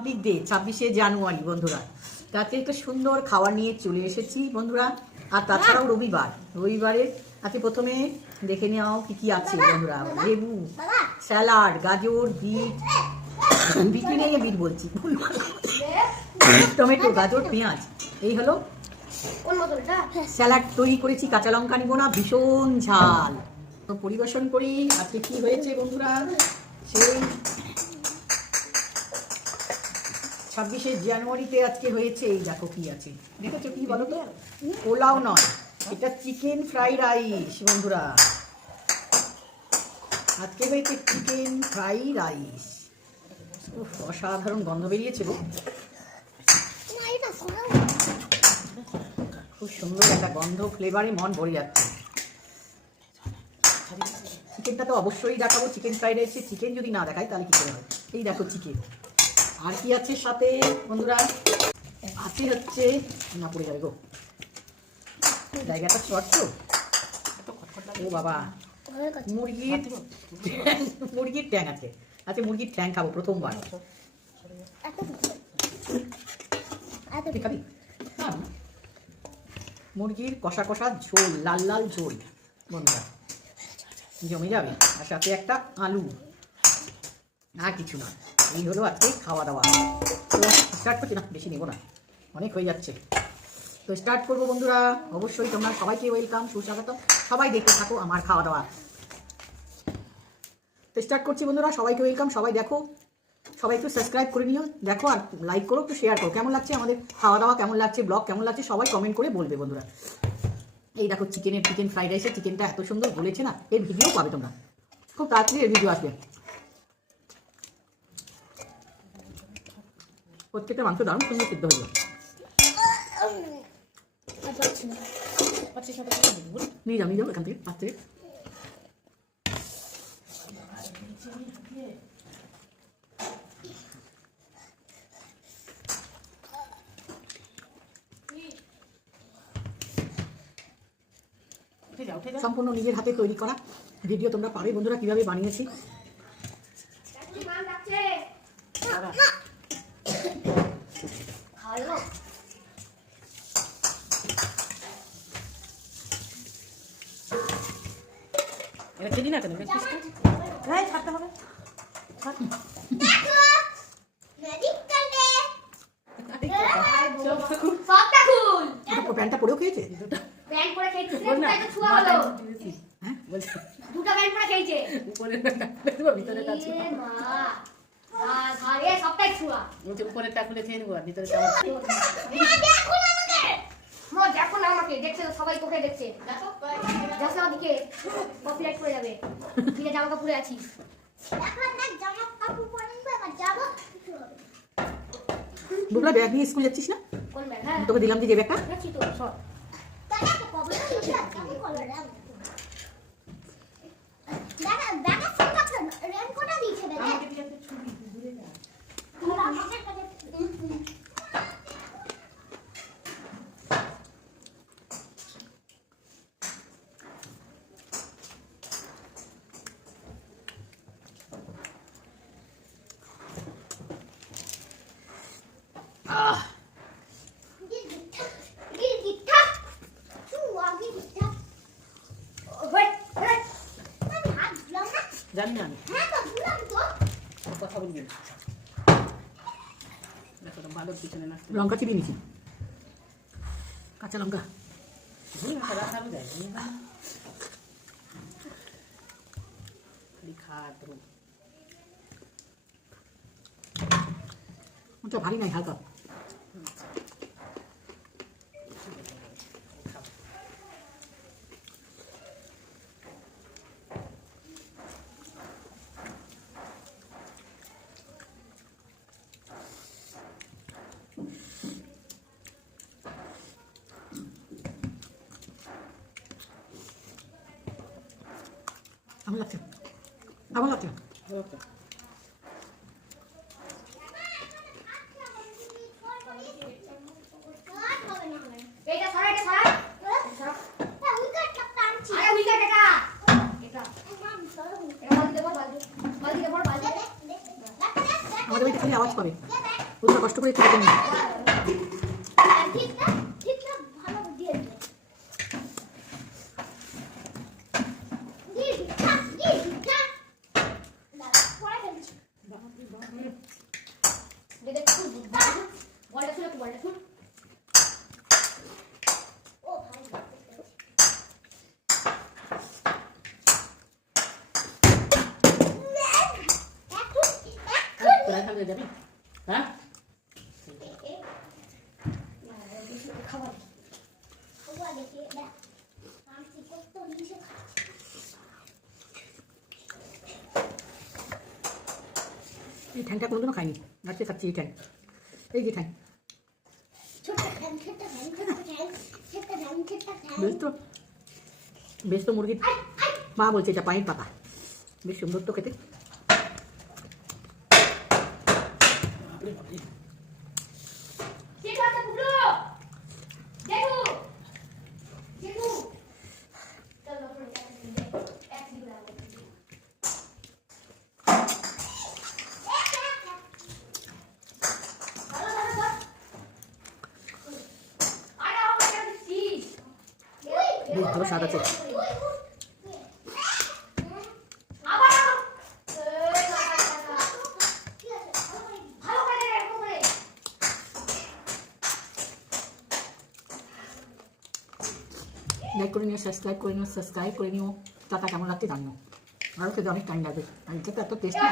Republic day 26শে জানুয়ারি বন্ধুরা। তাতে একটা সুন্দর খাবার নিয়ে চলে এসেছি বন্ধুরা। আর তাছাড়াও রবিবারে আজকে প্রথমে দেখে নেওয়া কি কি আছে বন্ধুরা। লেবু, স্যালাড, গাজর, বিট নেই, বিট বলছি, টমেটো, গাজর, পেঁয়াজ, এই হলো স্যালাড তৈরি করেছি। কাঁচা লঙ্কা নিব না, ভীষণ ঝাল। তো পরিবেশন করি। আজকে কি হয়েছে বন্ধুরা, সেই 26শে জানুয়ারিতে আজকে হয়েছে। এই দেখো কি আছে, দেখেছো কি বলো তো? পোলাও নয়, এটা চিকেন ফ্রাই রাইস বন্ধুরা। আজকে হয়েছে চিকেন ফ্রাই রাইস। অসাধারণ গন্ধ বেরিয়েছে গো, খুব সুন্দর একটা গন্ধ, ফ্লেভারে মন ভরে যাচ্ছে। চিকেনটা তো অবশ্যই দেখাবো। চিকেন ফ্রাই রাইসে চিকেন যদি না দেখাই তাহলে কি করে হয়। এই দেখো চিকেন। আর কি আছে সাথে বন্ধুরা, আছে হচ্ছে, না পড়ে যাবে গো, জায়গাটা শর্ট তো। ও বাবা, মুরগির ট্যাং আছে। আচ্ছা, মুরগির ট্যাং খাবো প্রথমবার। খাবি? মুরগির কষা কষা ঝোল, লাল লাল ঝোল বন্ধুরা, জমে যাবে। আর সাথে একটা আলু, আর কিছু না। এই হলো আজকে খাওয়া দাওয়া। তো স্টার্ট করছি, না বেশি নেবো না, অনেক হয়ে যাচ্ছে। তো স্টার্ট করবো বন্ধুরা। অবশ্যই তোমরা সবাইকে ওয়েলকাম, সুস্বাগতম। সবাই দেখতে থাকো আমার খাওয়া দাওয়া। তো স্টার্ট করছি বন্ধুরা, সবাইকে ওয়েলকাম। সবাই দেখো, সবাই একটু সাবস্ক্রাইব করে নিও, দেখো আর লাইক করো, একটু শেয়ার করো। কেমন লাগছে আমাদের খাওয়া দাওয়া, কেমন লাগছে ব্লগ, কেমন লাগছে সবাই কমেন্ট করে বলবে বন্ধুরা। এই দেখো চিকেন ফ্রাইড রাইসের চিকেনটা এত সুন্দর বলেছে না, এর ভিডিও পাবে তোমরা, খুব তাড়াতাড়ি এর ভিডিও আসবে। প্রত্যেকটা মাংস দারুণ সুন্দর সিদ্ধ হয়ে যাবে। নিয়ে যাও এখান থেকে, পাশ থেকে। সম্পূর্ণ নিজের হাতে তৈরি করা ভিডিও তোমরা পাবে বন্ধুরা, কিভাবে বানিয়েছি। না কেন ছাড়তে হবে, প্যান্টটা পরেও খেয়েছে, প্যান্ট পরে খেয়েছে, এটা ছুয়া হলো। হ্যাঁ বলছি, দুটো প্যান্ট পরে খেয়েছে, উপরে ভিতরেটা আছে। এ মা, আরে সবটাই ছুয়া। বলছি উপরেরটা খুলে খেয়ে নেবো, আর ভিতরেটা আমার। না দেখো না আমাকে, মা দেখো না আমাকে, দেখছে তো সবাই তোকে দেখছে। দেখো দেখো ওদিকে, কপিরাইট পড়ে যাবে। কিনে জামা কাপড়ে আছি, এখন না জামা কাপড় পরে নিবা, আবার যাবো কিছু হবে। বুবলা ব্যাগ নিয়ে স্কুল যাচ্ছিস না? কোন ব্যাগ? হ্যাঁ তোকে দিলাম যে ব্যাগটা, রাখছি তো সব। দাদা তো কবে কেমন কলর দাও, দাদা দাদা সব রেনকোটটা দিয়েছে দাদা। আমাকে দিয়ে একটা ছবি দূরে যা, তোমরা আমাকে কাছে। জানি না আমি কথা বলি, ভালো পিছনে না। লঙ্কা চিবিয়ে নিচ্ছি, কাঁচা লঙ্কা। ওটা ভারী নাই, হালকা। কেমন লাগছে? কেমন লাগছে? এটা সরা, এটা সরা, সরা। উইকেটটা টানছি, আরে উইকেট এটা, এটা বালতি দেবো, বালতি দেবো, বালতি। আমাদের বাড়িতে খালি আওয়াজ পাবে। ওগুলো কষ্ট করে খেতে নিই। ঠিকঠাক ভালো দিয়ে দিবে। বলটা ছিল বলটা ছিল ও ভাই তোরা এখান থেকে যাবি? হ্যাঁ খাবার খাবার দেখে দেখ আমি কত নিচে এই ঠ্যাংটা কোনোদিনও খাইনি, আজকে খাচ্ছি এই ঠ্যাং। এই যে ঠ্যাং, ছোট ঠ্যাং ছোট ঠ্যাং ছোট ঠ্যাং ছোট ঠ্যাং ছোট ঠ্যাং বেশ তো মুরগির মা বলছে এটা পানির পাতা, বেশ সুন্দর তো খেতে। ঠিক আছে বুড়ো দেখো দেখো চলো পুরো এক দিন লাগবে বেশ ভালো স্বাদ আছে। লাইক করে নিও, সাবস্ক্রাইব করে নিও, টাটা। কেমন লাগছে জানিও, আরও খেতে অনেক টাইম লাগবে, আর খেতে এত টেস্টি।